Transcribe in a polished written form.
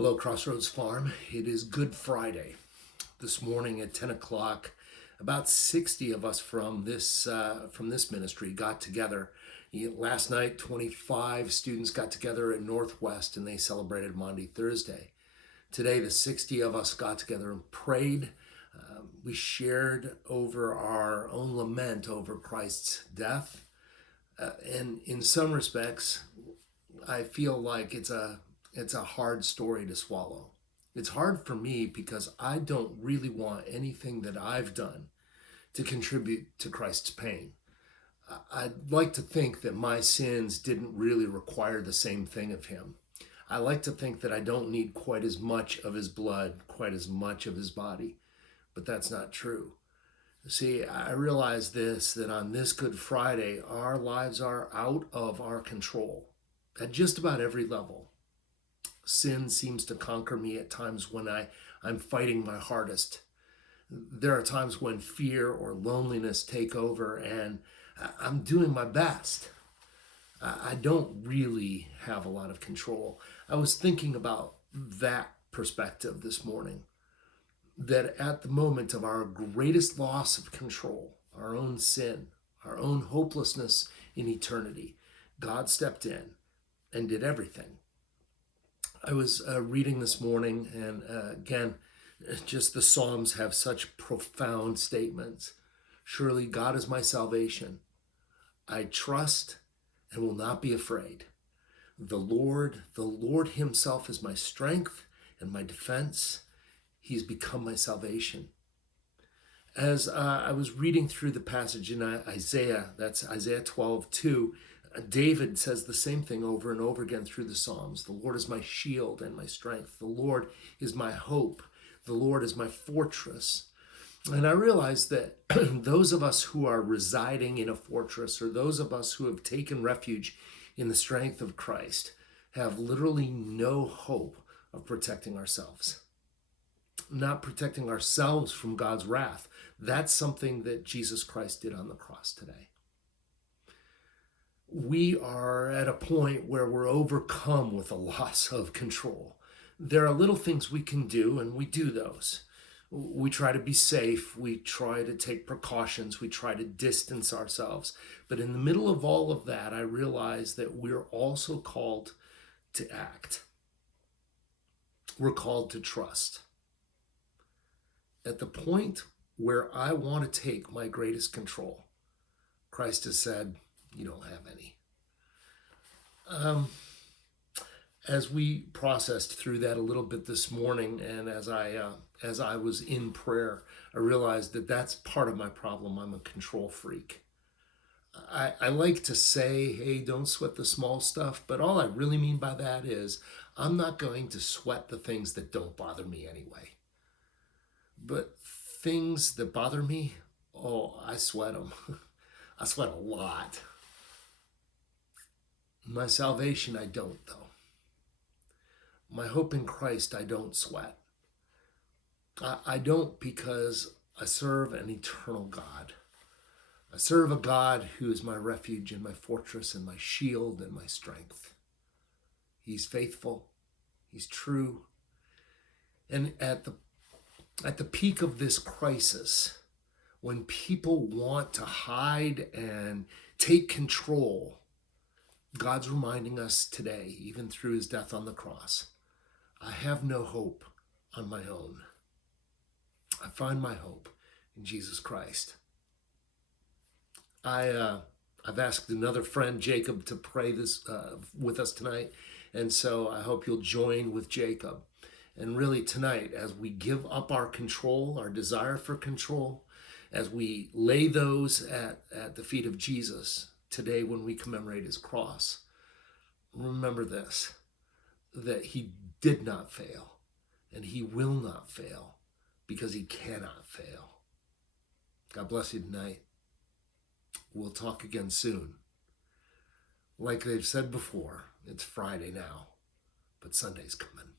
Hello, Crossroads Farm. It is Good Friday. This morning at 10 o'clock, about 60 of us from this ministry got together. Last night, 25 students got together at Northwest and they celebrated Maundy Thursday. Today, the 60 of us got together and prayed. We shared over our own lament over Christ's death. And in some respects, I feel like it's a hard story to swallow. It's hard for me because I don't really want anything that I've done to contribute to Christ's pain. I'd like to think that my sins didn't really require the same thing of him. I like to think that I don't need quite as much of his blood, quite as much of his body, but that's not true. See, I realize this, that on this Good Friday, our lives are out of our control at just about every level. Sin seems to conquer me at times when I'm fighting my hardest. There are times when fear or loneliness take over and I'm doing my best. I don't really have a lot of control. I was thinking about that perspective this morning, that at the moment of our greatest loss of control, our own sin, our own hopelessness in eternity, God stepped in and did everything. I was reading this morning, and again, just the Psalms have such profound statements. Surely God is my salvation. I trust and will not be afraid. The Lord himself is my strength and my defense. He's become my salvation. As I was reading through the passage in Isaiah, that's Isaiah 12:2, David says the same thing over and over again through the Psalms. The Lord is my shield and my strength. The Lord is my hope. The Lord is my fortress. And I realize that those of us who are residing in a fortress, or those of us who have taken refuge in the strength of Christ, have literally no hope of protecting ourselves. Not protecting ourselves from God's wrath. That's something that Jesus Christ did on the cross today. We are at a point where we're overcome with a loss of control. There are little things we can do, and we do those. We try to be safe. We try to take precautions. We try to distance ourselves. But in the middle of all of that, I realize that we're also called to act. We're called to trust. At the point where I want to take my greatest control, Christ has said, you don't have any. As we processed through that a little bit this morning, and as I was in prayer, I realized that that's part of my problem. I'm a control freak. I like to say, hey, don't sweat the small stuff, but all I really mean by that is I'm not going to sweat the things that don't bother me anyway. But things that bother me, I sweat them. I sweat a lot. My salvation, I don't, though. My hope in Christ, I don't sweat. I don't because I serve an eternal God. I serve a God who is my refuge and my fortress and my shield and my strength. He's faithful. He's true. And at the peak of this crisis, when people want to hide and take control, God's reminding us today, even through his death on the cross, I have no hope on my own. I find my hope in Jesus Christ. I've asked another friend, Jacob, to pray this with us tonight, and so I hope you'll join with Jacob. And really tonight, as we give up our control, our desire for control, as we lay those at the feet of Jesus today when we commemorate his cross, remember this, that he did not fail and he will not fail because he cannot fail. God bless you tonight. We'll talk again soon. Like they've said before, it's Friday now, but Sunday's coming.